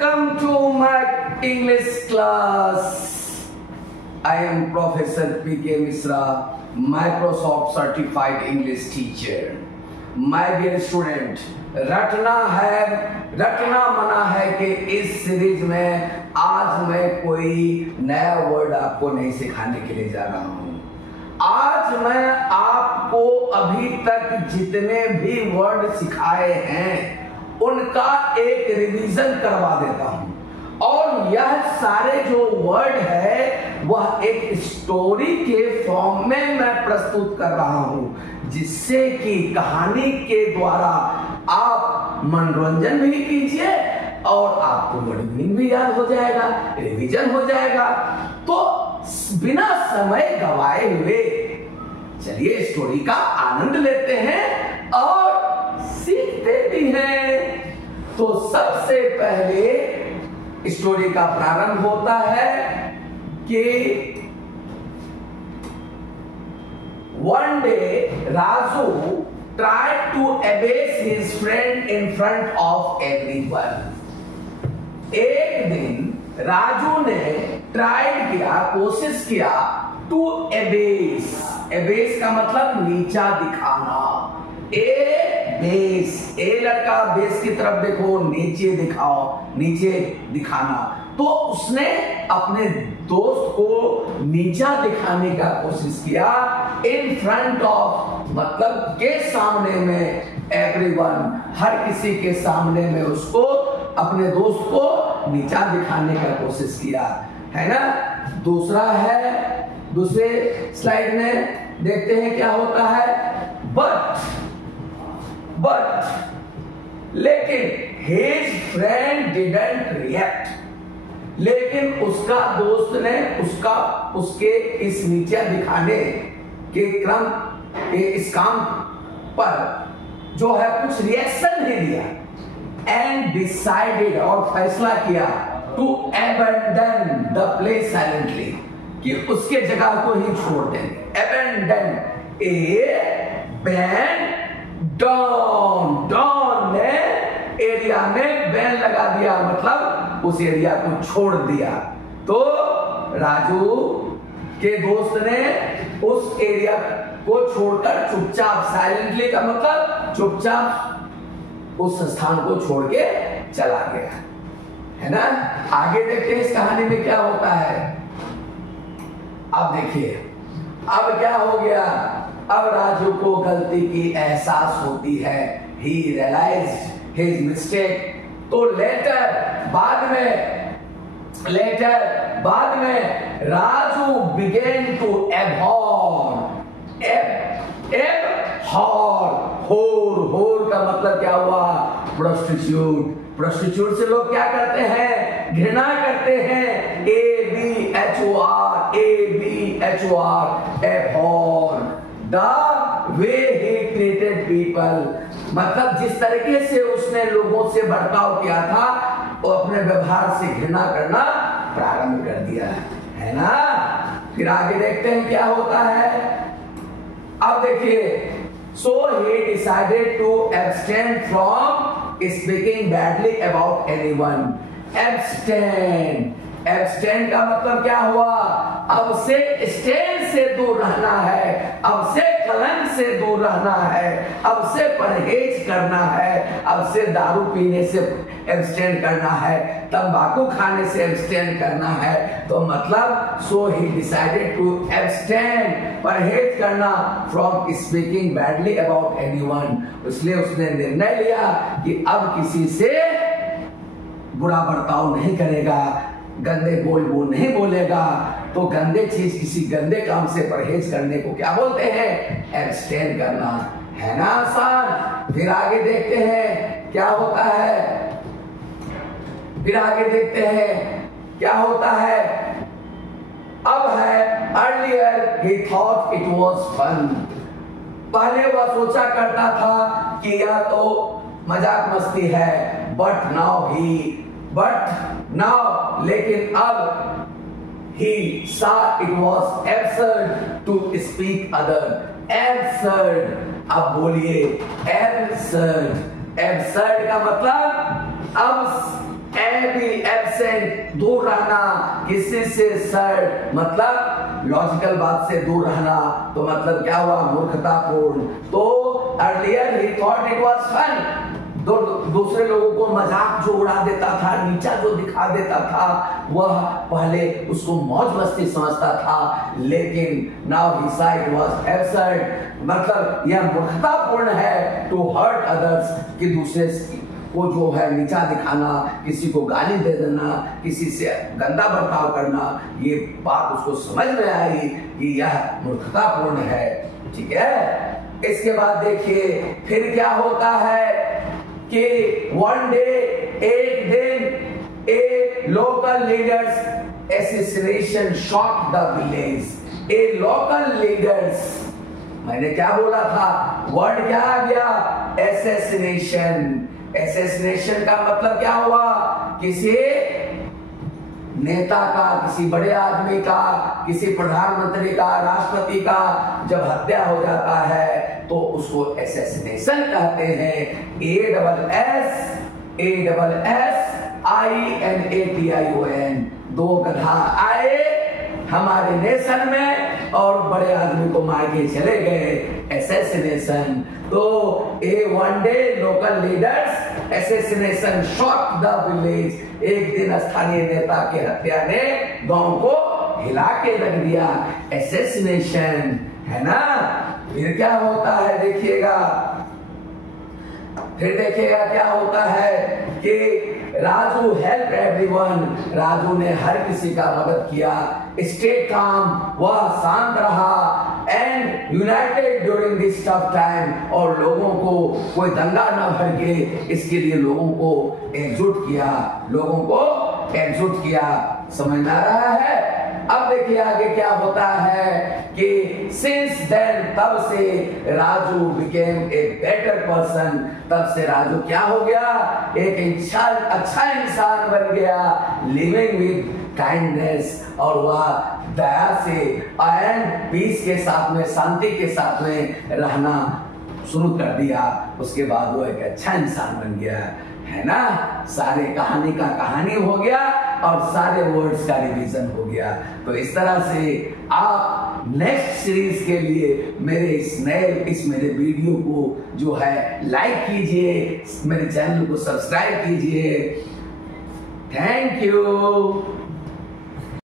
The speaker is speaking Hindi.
Welcome to my English class. I am Professor P.K. Misra, Microsoft Certified English Teacher. My dear student, रटना मना है कि इस सीरीज में आज मैं कोई नया वर्ड आपको नहीं सिखाने के लिए जा रहा हूँ। आज मैं आपको अभी तक जितने भी वर्ड सिखाए हैं उनका एक रिवीजन करवा देता हूं और यह सारे जो वर्ड है वह एक स्टोरी के फॉर्म में मैं प्रस्तुत कर रहा हूं, जिससे कि कहानी के द्वारा आप मनोरंजन भी कीजिए और आपको वर्ड मीनिंग भी याद हो जाएगा, रिवीजन हो जाएगा। तो बिना समय गवाए हुए चलिए स्टोरी का आनंद लेते हैं और सीखते भी हैं। तो सबसे पहले स्टोरी का प्रारंभ होता है कि one day Raju tried to abase his friend in front of everyone. एक दिन राजू ने ट्राइड किया, कोशिश किया टू एबेस। एबेस का मतलब नीचा दिखाना। बेस, ए लड़का बेस की तरफ देखो, नीचे दिखाओ, नीचे दिखाना। तो उसने अपने दोस्त को नीचा दिखाने का कोशिश किया इन फ्रंट ऑफ, मतलब के सामने में, एवरीवन, हर किसी के सामने में उसको, अपने दोस्त को नीचा दिखाने का कोशिश किया, है ना। दूसरा है, दूसरे स्लाइड में देखते हैं क्या होता है। बट लेकिन his friend didn't react, लेकिन उसका दोस्त ने उसके इस नीचा दिखाने के क्रम के इस काम पर जो है कुछ रिएक्शन नहीं दिया। एंड डिसाइडेड, और फैसला किया, to abandon the place silently, कि उसके जगह को ही छोड़ देंगे। अबैंडन, डॉन ने एरिया में बैन लगा दिया, मतलब उस एरिया को छोड़ दिया। तो राजू के दोस्त ने उस एरिया को छोड़कर चुपचाप, साइलेंटली का मतलब चुपचाप उस स्थान को छोड़ के चला गया, है ना। आगे देखते हैं इस कहानी में क्या होता है। अब देखिए अब क्या हो गया। अब राजू को गलती की एहसास होती है। He realized his mistake. तो बाद में राजू began to abhor, होर का मतलब क्या हुआ, प्रोस्टिट्यूट से लोग क्या करते हैं, घृणा करते हैं। ABHOR, abhor, the way he treated people, मतलब जिस तरीके से उसने लोगों से बर्ताव किया था वो अपने व्यवहार से घृणा करना प्रारंभ कर दिया, है ना। फिर आगे देखते हैं क्या होता है। अब देखिए, so he decided to abstain from speaking badly about anyone. Abstain का मतलब क्या हुआ, अब से स्टैंड से दूर रहना है, अब से कलंक से दूर रहना है, अब से परहेज करना है, अब से दारू पीने से एब्सटेन करना है, तंबाकू खाने से एब्सटेन करना है। तो मतलब सो ही डिसाइडेड टू एब्सटेन, परहेज करना, from speaking badly about anyone. इसलिए उसने निर्णय लिया कि अब किसी से बुरा बर्ताव नहीं करेगा, गंदे बोल नहीं बोलेगा। तो गंदे चीज, किसी गंदे काम से परहेज करने को क्या बोलते हैं, एब्सटेन करना, है ना आसान। फिर आगे देखते हैं क्या होता है। क्या होता है। अब है earlier he thought it was fun, पहले वह सोचा करता था कि यह तो मजाक मस्ती है, बट नाउ लेकिन अब he saw it was absurd to speak other. Absurd, अब बोलिए absurd का मतलब अब दूर रहना, किसी से सर मतलब लॉजिकल बात से दूर रहना, तो मतलब क्या हुआ, मूर्खतापूर्ण। तो earlier he thought it was fun, दूसरे लोगों को मजाक जो उड़ा देता था, नीचा जो दिखा देता था, वह पहले उसको मौज मस्ती समझता था, लेकिन now he saw it was absurd, मतलब यह मूर्खतापूर्ण है टू हर्ट अदर्स, कि दूसरे को जो है नीचा दिखाना, किसी को गाली दे देना, किसी से गंदा बर्ताव करना, ये बात उसको समझ में आई कि यह मूर्खतापूर्ण है। ठीक है, इसके बाद देखिए फिर क्या होता है कि वन डे, एक दिन, ए local leaders assassination shock the village. A local leaders, मैंने क्या बोला था, वर्ड क्या आ गया, एसेसिनेशन। एसेसिनेशन का मतलब क्या हुआ, किसी नेता का, किसी बड़े आदमी का, किसी प्रधानमंत्री का, राष्ट्रपति का जब हत्या हो जाता है तो उसको एसेसिनेशन कहते हैं। ASSINATION, दो गधा आए हमारे नेशन में और बड़े आदमी को मार के चले गए, एसेसिनेशन। तो one day local leaders assassination shock the village. एक दिन स्थानीय नेता के हत्या ने गांव को हिला के रख दिया, एसेसिनेशन, है ना। फिर क्या होता है देखिएगा, फिर देखिएगा क्या होता है कि राजू हेल्प एवरीवन, राजू ने हर किसी का मदद किया। स्टे काम, वह शांत रहा, and United during this tough time, और लोगों को कोई दंगा न भड़के, इसके लिए लोगों को एकजुट किया, लोगों को एकजुट किया। समझ में आ रहा है। अब देखिए आगे क्या होता है कि सिंस देन, तब से Raju became a better person, तब से राजू क्या हो गया, एक अच्छा इंसान बन गया, लिविंग विद काइंडनेस, और वह दया से एंड पीस के साथ में, शांति के साथ में रहना शुरू कर दिया। उसके बाद वो एक अच्छा इंसान बन गया, है ना। सारे कहानी का कहानी हो गया और सारे वर्ड्स का रिवीजन हो गया। तो इस तरह से आप नेक्स्ट सीरीज के लिए मेरे वीडियो को जो है लाइक कीजिए, मेरे चैनल को सब्सक्राइब कीजिए। Thank you.